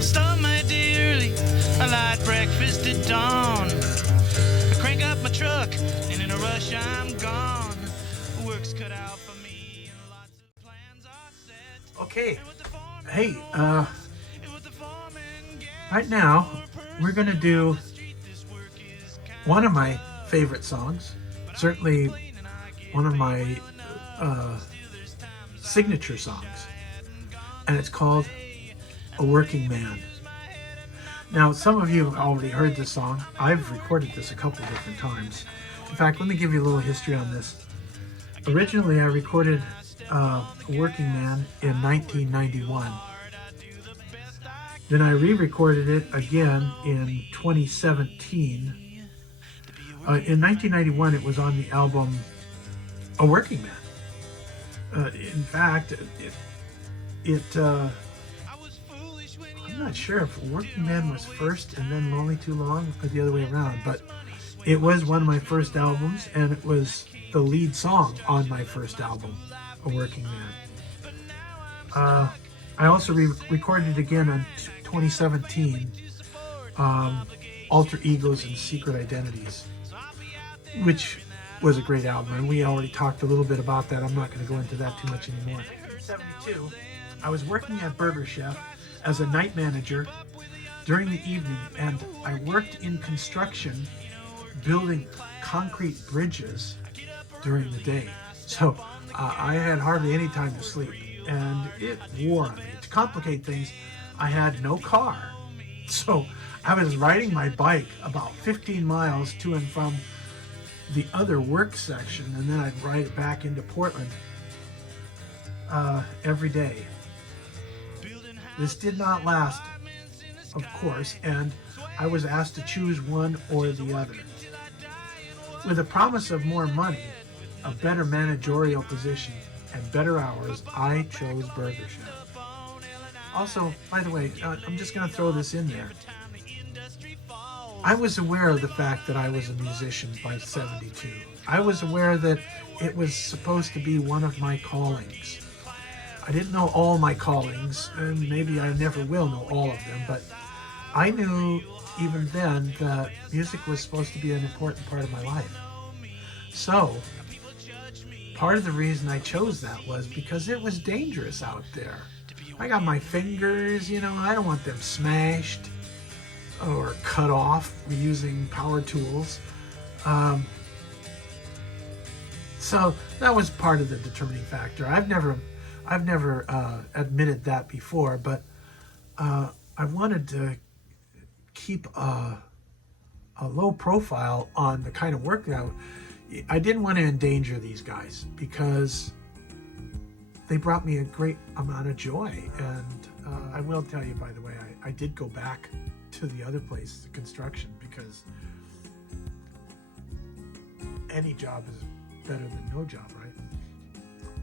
Start my day early, a light breakfast at dawn. I crank up my truck, and in a rush I'm gone. Work's cut out for me, and lots of plans are set. Okay, hey, right now we're gonna do one of my favorite songs, certainly one of my signature songs, and it's called A Working Man. Now, some of you have already heard this song. I've recorded this a couple of different times. In fact, let me give you a little history on this. Originally, I recorded A Working Man in 1991. Then I re-recorded it again in 2017. In 1991, it was on the album A Working Man. In fact, I'm not sure if Working Man was first and then Lonely Too Long or the other way around, but it was one of my first albums, and it was the lead song on my first album, A Working Man. I also recorded it again in 2017, Alter Egos and Secret Identities, which was a great album, and we already talked a little bit about that. I'm not going to go into that too much anymore. In 1972, I was working at Burger Chef as a night manager during the evening, and I worked in construction building concrete bridges during the day. So I had hardly any time to sleep, and it wore on me. To complicate things, I had no car. So I was riding my bike about 15 miles to and from the other work section, and then I'd ride it back into Portland every day. This did not last, of course, and I was asked to choose one or the other. With a promise of more money, a better managerial position, and better hours, I chose Burger Chef. Also, by the way, I'm just going to throw this in there. I was aware of the fact that I was a musician by 72. I was aware that it was supposed to be one of my callings. I didn't know all my callings, and maybe I never will know all of them, but I knew even then that music was supposed to be an important part of my life. So, part of the reason I chose that was because it was dangerous out there. I got my fingers, I don't want them smashed or cut off using power tools. So that was part of the determining factor. I've never admitted that before, but I wanted to keep a low profile on the kind of work that I didn't want to endanger these guys, because they brought me a great amount of joy. And I will tell you, by the way, I did go back to the other place, the construction, because any job is better than no job, right?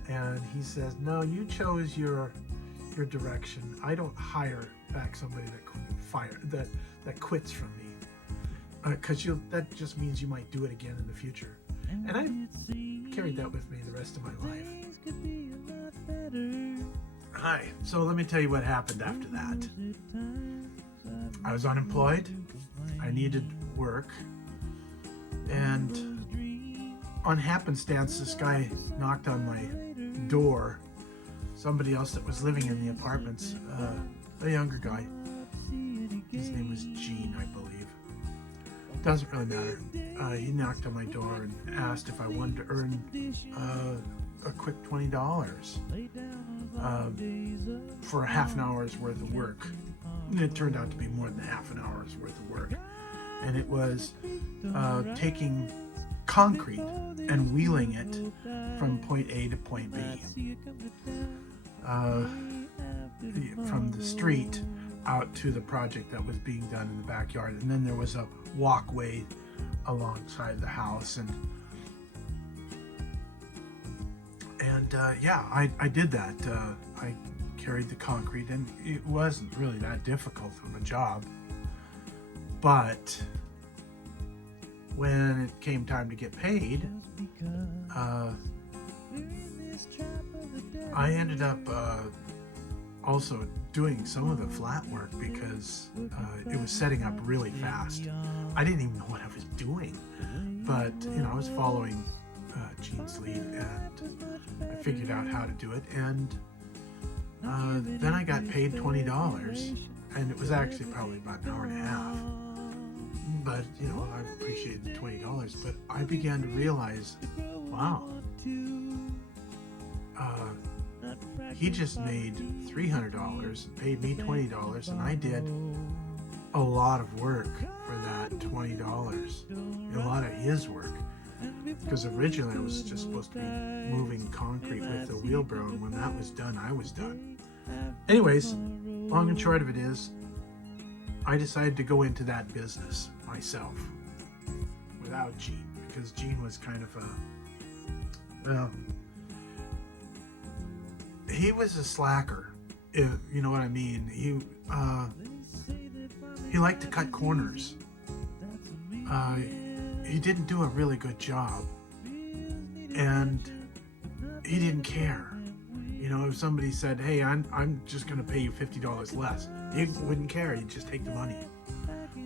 And he says, no, you chose your direction. I don't hire back somebody that quits from me, because that just means you might do it again in the future. And I carried that with me the rest of my life. Hi, so let me tell you what happened after that. I was unemployed, I needed work, and on happenstance, this guy knocked on my door. Somebody else that was living in the apartments, a younger guy. His name was Gene, I believe. Doesn't really matter. He knocked on my door and asked if I wanted to earn a quick $20 for a half an hour's worth of work. And it turned out to be more than half an hour's worth of work. And it was taking concrete and wheeling it from point A to point B. From the street out to the project that was being done in the backyard. And then there was a walkway alongside the house. And yeah, I did that. I carried the concrete, and it wasn't really that difficult of a job. But when it came time to get paid, I ended up also doing some of the flat work because it was setting up really fast. I didn't even know what I was doing, but I was following Gene's lead, and I figured out how to do it. And then I got paid $20, and it was actually probably about an hour and a half. But I appreciated the $20. But I began to realize, wow, he just made $300 and paid me $20, and I did a lot of work for that $20, a lot of his work, because originally I was just supposed to be moving concrete with a wheelbarrow, and when that was done, I was done. Anyways, long and short of it is, I decided to go into that business myself without Gene, because Gene was kind of he was a slacker, if you know what I mean. He liked to cut corners. He didn't do a really good job, and he didn't care. If somebody said, "Hey, I'm just going to pay you $50 less," he wouldn't care. He'd just take the money,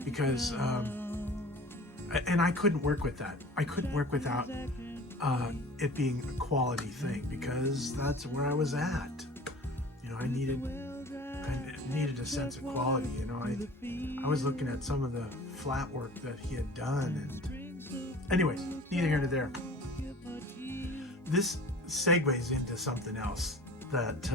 because and I couldn't work with that. I couldn't work without it being a quality thing, because that's where I was at. I needed a sense of quality. I was looking at some of the flat work that he had done, and anyways, neither here nor there. This segues into something else that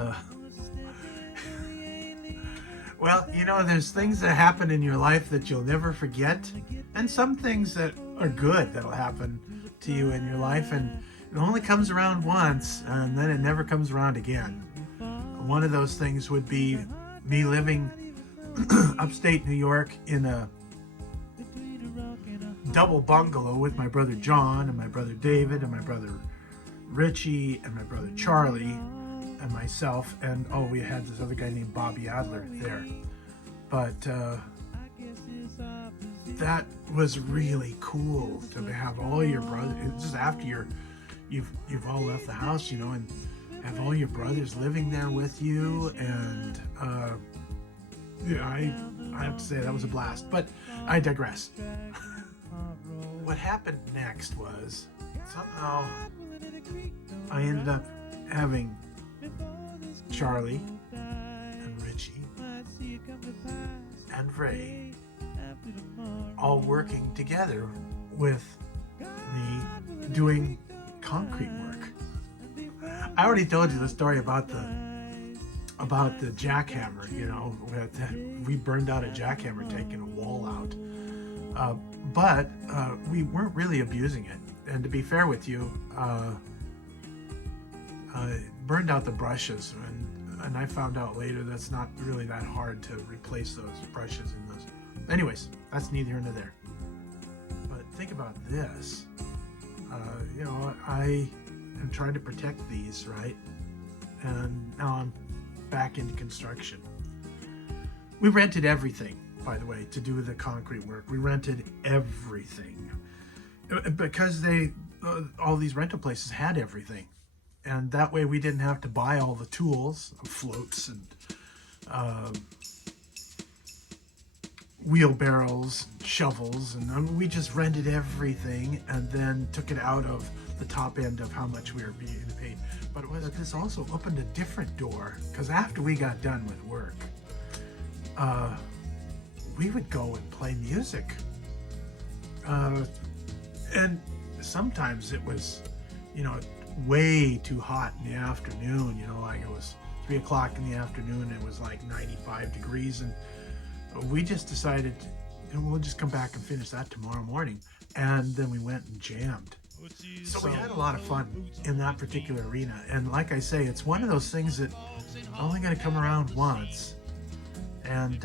well, there's things that happen in your life that you'll never forget, and some things that are good that'll happen to you in your life, and it only comes around once, and then it never comes around again. One of those things would be me living upstate New York in a double bungalow with my brother John and my brother David and my brother Richie and my brother Charlie and myself, and we had this other guy named Bobby Adler there. But that was really cool to have all your brothers. It's just after you've all left the house, and have all your brothers living there with you, and I have to say that was a blast. But I digress. What happened next was, somehow I ended up having Charlie and Richie and Ray all working together with me doing concrete work. I already told you the story about the jackhammer. We burned out a jackhammer taking a wall out, but we weren't really abusing it. And to be fair with you, burned out the brushes, and I found out later that's not really that hard to replace those brushes in those. Anyways, that's neither here nor there. But think about this. I am trying to protect these, right? And now I'm back into construction. We rented everything, by the way, to do the concrete work. We rented everything because all these rental places had everything. And that way we didn't have to buy all the tools, floats and wheelbarrows, shovels, and we just rented everything and then took it out of the top end of how much we were being paid. But this also opened a different door, because after we got done with work, we would go and play music. And sometimes it was, way too hot in the afternoon, like it was 3 o'clock in the afternoon, and it was like 95 degrees, and we just decided, we'll just come back and finish that tomorrow morning. And then we went and jammed. So we had a lot of fun in that particular arena. And like I say, it's one of those things that only going to come around once. And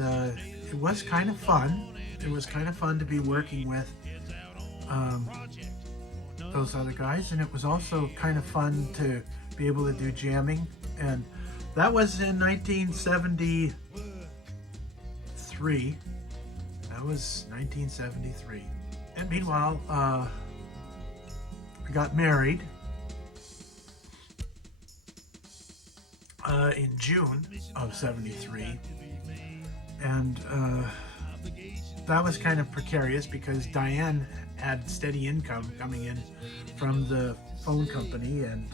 it was kind of fun. It was kind of fun to be working with those other guys. And it was also kind of fun to be able to do jamming. And That was in 1973. That was 1973. And meanwhile, I got married in June of 73. And that was kind of precarious because Diane had steady income coming in from the phone company, and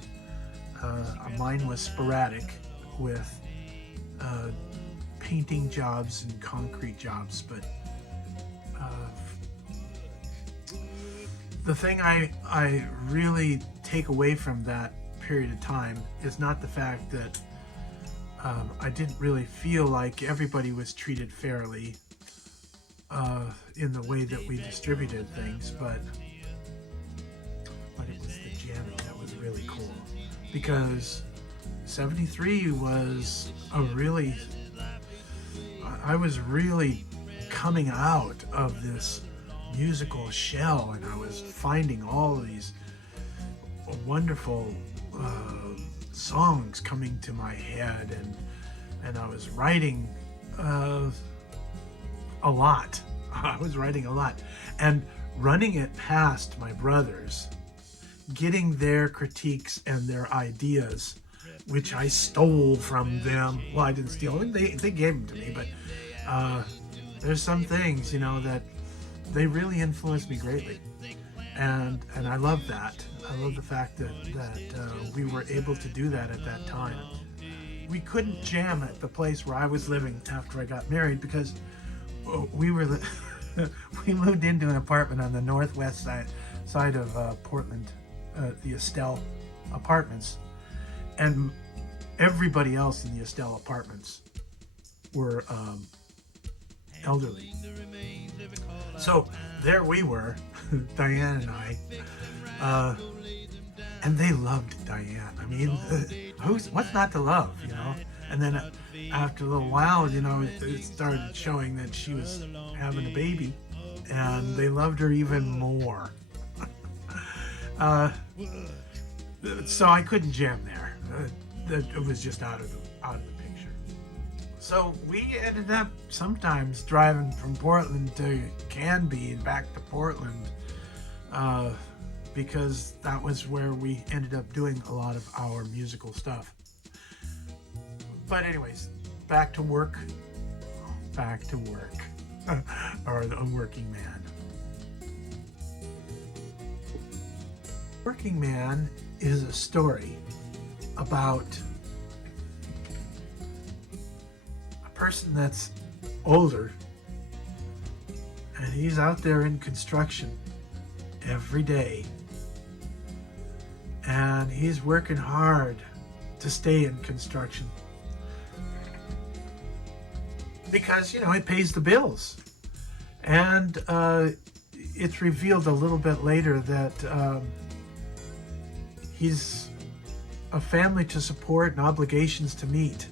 mine was sporadic with painting jobs and concrete jobs. But the thing I really take away from that period of time is not the fact that I didn't really feel like everybody was treated fairly in the way that we distributed things, but it was the jamming that was really cool, because 73 was I was really coming out of this musical shell, and I was finding all of these wonderful songs coming to my head, and I was writing a lot. I was writing a lot and running it past my brothers, getting their critiques and their ideas, which I stole from them. Well, I didn't steal them, they gave them to me, but there's some things, that they really influenced me greatly, and I love that. I love the fact that we were able to do that at that time. We couldn't jam at the place where I was living after I got married because we moved into an apartment on the northwest side of Portland, the Estelle apartments, and everybody else in the Estelle apartments were elderly. So there we were, Diane and I, and they loved Diane. I mean, what's not to love, And then after a little while, it started showing that she was having a baby, and they loved her even more. So I couldn't jam there. It was just out of the picture. So we ended up sometimes driving from Portland to Canby and back to Portland, because that was where we ended up doing a lot of our musical stuff. But anyways, back to work, or the Working Man. Working Man is a story about a person that's older, and he's out there in construction every day, and he's working hard to stay in construction because it pays the bills. And it's revealed a little bit later that he's a family to support and obligations to meet,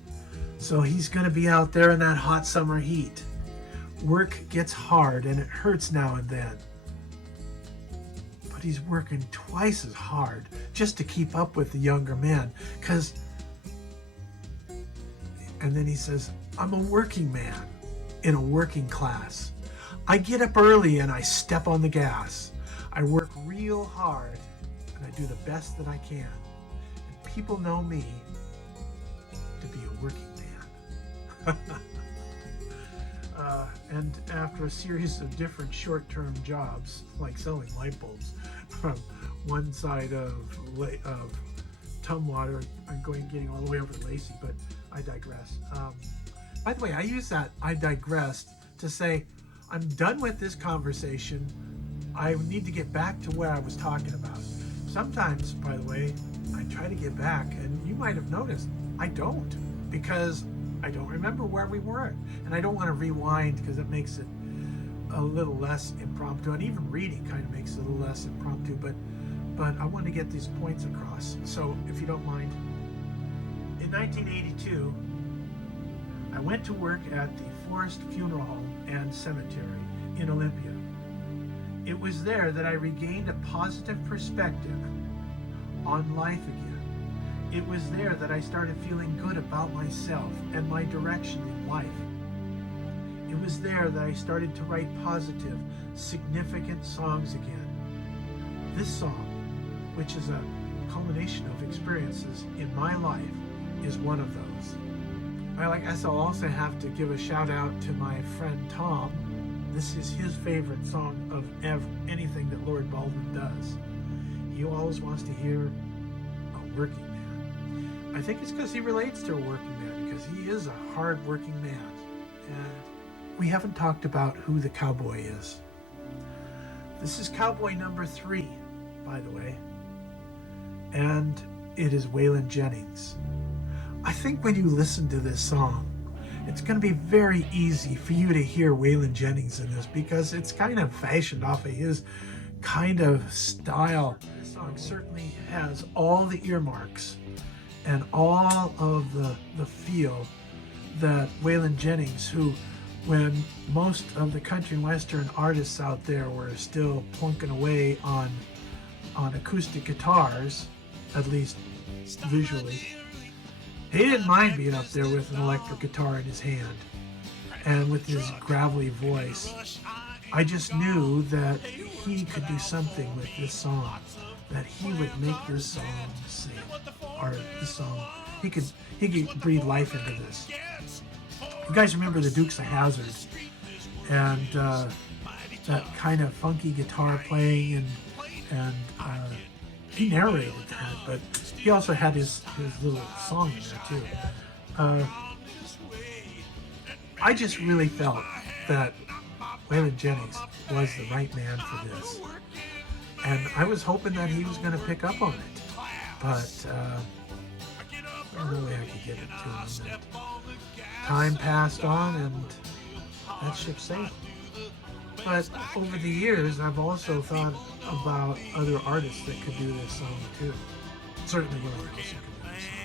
so he's going to be out there in that hot summer heat. Work gets hard and it hurts now and then, but he's working twice as hard just to keep up with the younger men, and then he says, I'm a working man in a working class. I get up early and I step on the gas. I work real hard and I do the best that I can. And people know me to be a working man. And after a series of different short-term jobs, like selling light bulbs from one side of Tumwater, I'm getting all the way over to Lacey, but I digress. By the way, I use that "I digressed" to say I'm done with this conversation. I need to get back to what I was talking about. Sometimes, by the way, I try to get back, and you might have noticed I don't, because I don't remember where we were, and I don't want to rewind because it makes it a little less impromptu, and even reading kind of makes it a little less impromptu, but I want to get these points across. So if you don't mind, in 1982, I went to work at the Forest Funeral Home and Cemetery in Olympia. It was there that I regained a positive perspective on life again, It was there that I started feeling good about myself and my direction in life. It was there that I started to write positive, significant songs again. This song, which is a culmination of experiences in my life, is one of those. I guess I'll also have to give a shout out to my friend Tom. This is his favorite song of anything that Lord Baldwin does. He always wants to hear a working man. I think it's because he relates to a working man, because he is a hard-working man. And we haven't talked about who the cowboy is. This is cowboy number 3, by the way. And it is Waylon Jennings. I think when you listen to this song, it's going to be very easy for you to hear Waylon Jennings in this, because it's kind of fashioned off of his kind of style. This song certainly has all the earmarks and all of the feel that Waylon Jennings, who, when most of the country and western artists out there were still plunking away on acoustic guitars, at least visually, he didn't mind being up there with an electric guitar in his hand and with his gravelly voice. I just knew that he could do something with this song, that he would make this song sing, or this song, he could breathe life into this. You guys remember the Dukes of Hazzard and that kind of funky guitar playing, and he narrated that, but he also had his little song in there too. I just really felt that Waylon Jennings was the right man for this, and I was hoping that he was going to pick up on it, but there's no way I could get it to him. Time passed on, and that ship sailed. But over the years, I've also thought about other artists that could do this song too. Certainly Willie Nelson could do this song.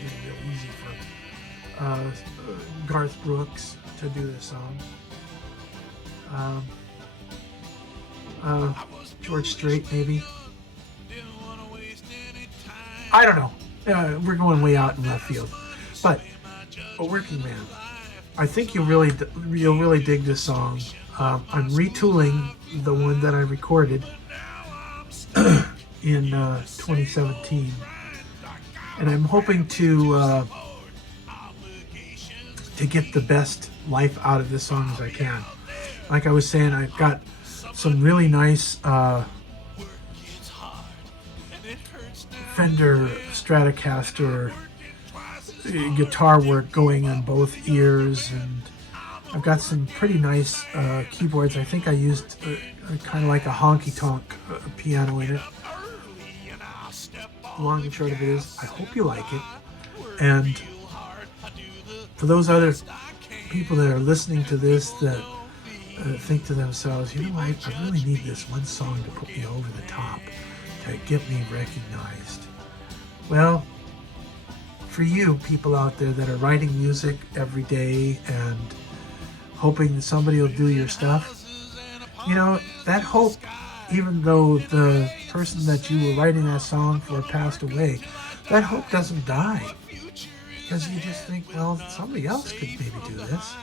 It would be real easy for Garth Brooks to do this song. George Strait, maybe. I don't know. We're going way out in left field. But a working man. I think you'll really dig this song. I'm retooling the one that I recorded in 2017, and I'm hoping to get the best life out of this song as I can. Like I was saying, I've got some really nice Fender Stratocaster guitar work going on both ears, and I've got some pretty nice keyboards. I think I used kind of like a honky-tonk piano in it. The long and short of it is, I hope you like it. And for those other people that are listening to this that think to themselves, you know, I really need this one song to put me over the top, to get me recognized. Well, for you people out there that are writing music every day and hoping that somebody will do your stuff, you know, that hope, even though the person that you were writing that song for passed away, that hope doesn't die, because you just think, well, somebody else could maybe do this.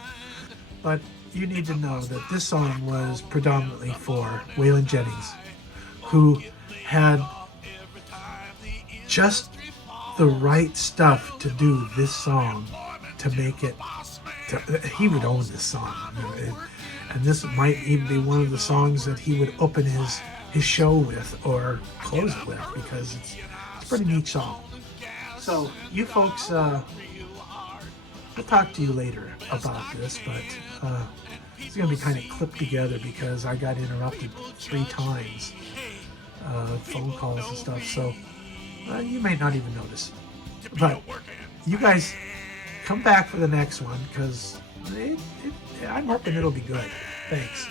But you need to know that this song was predominantly for Waylon Jennings, who had just the right stuff to do this song, to make it, he would own this song, and this might even be one of the songs that he would open his show with or close it with, because it's a pretty neat song. So you folks, I'll talk to you later about this, but it's going to be kind of clipped together because I got interrupted 3 times, phone calls and stuff, so you may not even notice. But you guys come back for the next one, because I'm hoping it'll be good. Thanks.